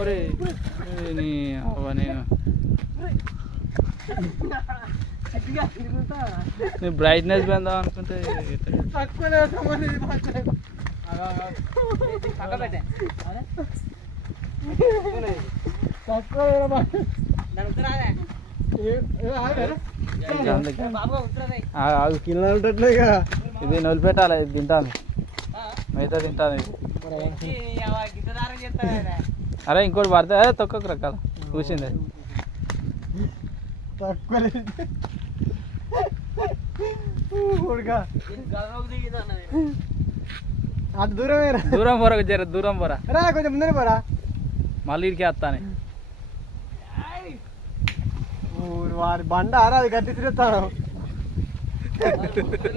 ఒరే నీ నేను నీ బ్రైట్నెస్ పెందాం అనుకుంటే ఇది నొలిపెట్టాలి, ఇది తింటాను మిగతా తింటాను. అరే ఇంకోటి పడితే తొక్కకు రకాల చూసింది అంత దూరమే దూరం పోరా, జర దూరం పోరా, కొంచెం ముందరే పోరా, మళ్ళీ ఇడికి వస్తాను. వాడి బండ అది గట్టి తిరుగుతాను.